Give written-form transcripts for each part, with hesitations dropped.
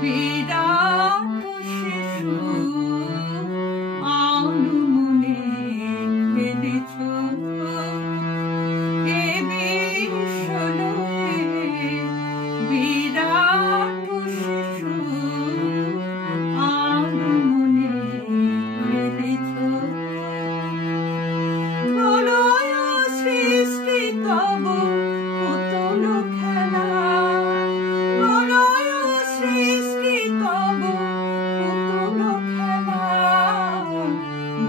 বিরাট শিশু আনমনে খেলেছ এ বিশ্বলোকে বিরাট শিশু আনমনে খেলেছ প্রলয় সৃষ্টি তব পুতুল খেলা প্রলয় সৃষ্টি তব পুতুল খেলা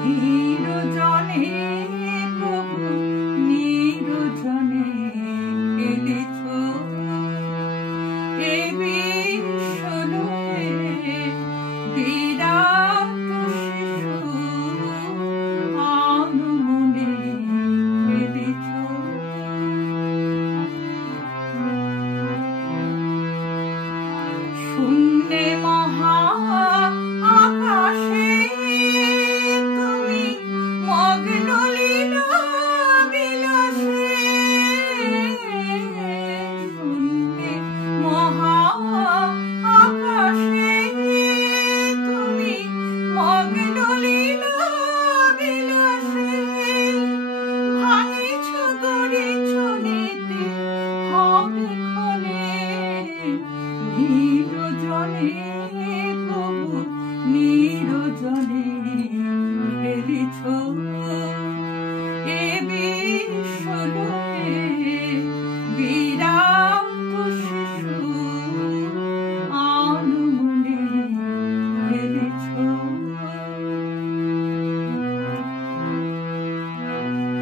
নিরজনে প্রভু নিরজনে খেলেছ এ বিশ্বলোকে বিরাট শিশু আনমনে খেলেছ শূন্যে মহা আকাশে তুমি মগ্ন লীলা বিলাসে শূন্যে মহা আকাশে তুমি মগ্ন লীলা বিলাসে ভাঙিছ গড়িছ নীতি হবে ক্ষণে নিরজনে প্রভু নিরজনে খেলেছ এ বিশ্বলোকে বিরাট শিশু আনমনে খেলেছ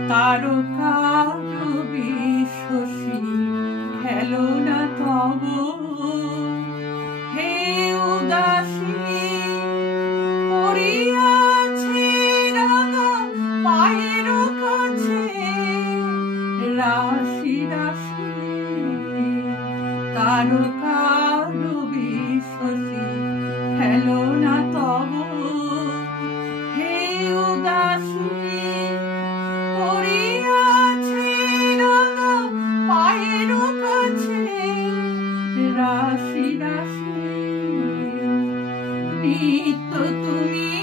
তারকা রবি শশী খেলো না তব হে উদাসী পড়িয়াছে রাঙা পায়ের কাছে রাশি রাশি তারকা রবি শশী খেলো না তব হে উদাসী পড়িয়াছে রাঙা পায়ের কাছে রাশি রাশি নিত্য তুমি